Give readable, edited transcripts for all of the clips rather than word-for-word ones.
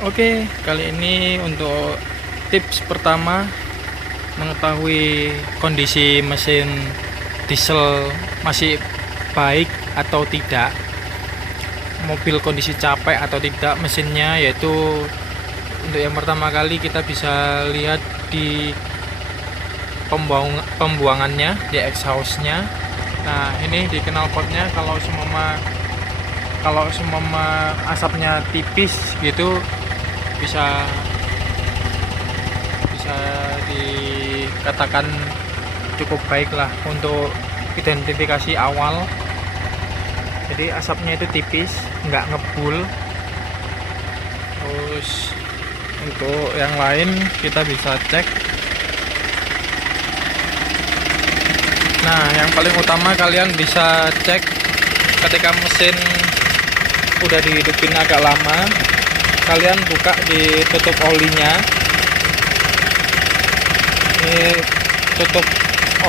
Oke, kali ini untuk tips pertama mengetahui kondisi mesin diesel masih baik atau tidak, mobil kondisi capek atau tidak mesinnya, yaitu untuk yang pertama kali kita bisa lihat di pembuangannya, di exhaustnya. Nah, ini di knalpotnya kalau semua asapnya tipis gitu, bisa dikatakan cukup baik lah untuk identifikasi awal. Jadi asapnya itu tipis, nggak ngebul. Terus untuk yang lain kita bisa cek. Nah, yang paling utama kalian bisa cek ketika mesin udah dihidupin agak lama, kalian buka di tutup olinya. Ini tutup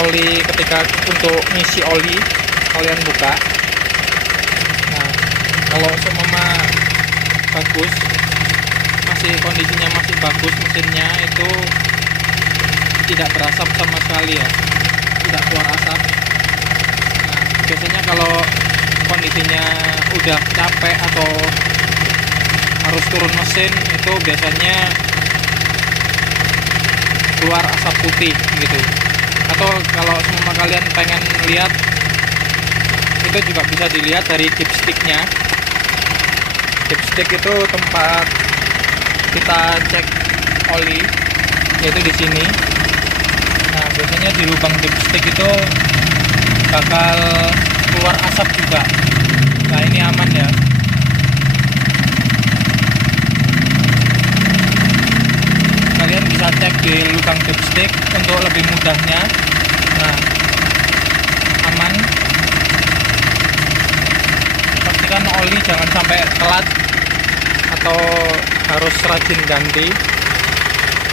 oli ketika untuk ngisi oli, kalian buka. Nah, kalau semua bagus, kondisinya masih bagus, mesinnya itu tidak berasap sama sekali ya, tidak keluar asap. Nah, biasanya kalau kondisinya udah capek atau harus turun mesin, itu biasanya keluar asap putih gitu. Atau kalau semua kalian pengen lihat, itu juga bisa dilihat dari dipsticknya. Dipstick itu tempat kita cek oli, yaitu di sini. Nah, biasanya di lubang dipstick itu bakal keluar asap juga. Nah, ini aman ya. Kalian bisa cek di lubang dipstick untuk lebih mudahnya. Nah, aman. Pastikan oli jangan sampai telat atau harus rajin ganti.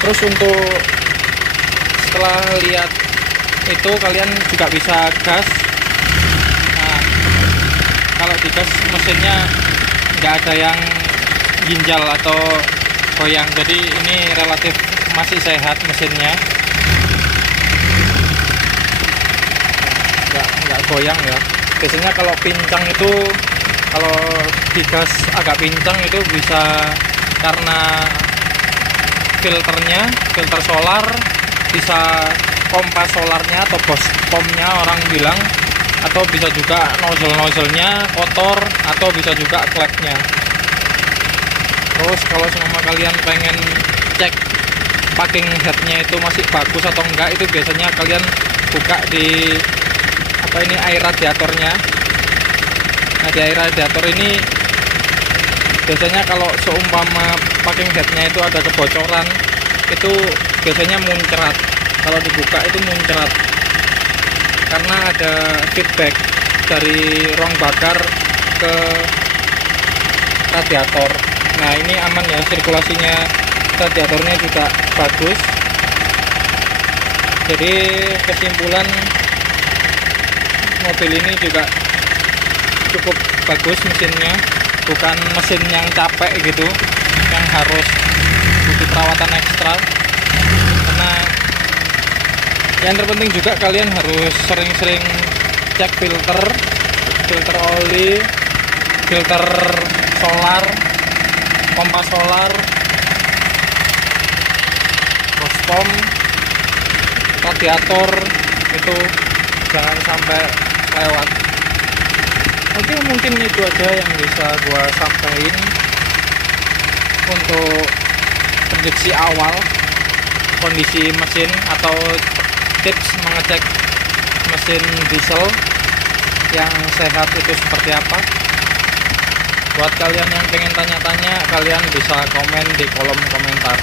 Terus untuk setelah lihat itu, kalian juga bisa gas. Nah, kalau digas mesinnya nggak ada yang ginjal atau goyang, jadi ini relatif masih sehat mesinnya, nggak goyang ya. Biasanya kalau pincang itu, kalau digas agak pincang itu bisa karena filter solar, bisa pompa solarnya atau pompnya orang bilang, atau bisa juga nozzle-nya kotor, atau bisa juga klepnya. Terus kalau semua kalian pengen cek packing headnya itu masih bagus atau enggak, itu biasanya kalian buka di air radiatornya. Nah, di air radiator ini biasanya kalau seumpama packing headnya itu ada kebocoran, itu biasanya muncrat. Kalau dibuka itu muncrat karena ada feedback dari ruang bakar ke radiator. Nah, ini aman ya, sirkulasinya radiatornya juga bagus. Jadi kesimpulan, mobil ini juga cukup bagus mesinnya, bukan mesin yang capek gitu, yang harus butuh perawatan ekstra. Karena yang terpenting juga kalian harus sering-sering cek filter oli, filter solar, pompa solar, bospom, radiator, itu jangan sampai lewat. Oke, mungkin itu aja yang bisa gua sampaikan untuk prediksi awal kondisi mesin atau tips mengecek mesin diesel yang sehat itu seperti apa. Buat kalian yang pengen tanya-tanya, kalian bisa komen di kolom komentar.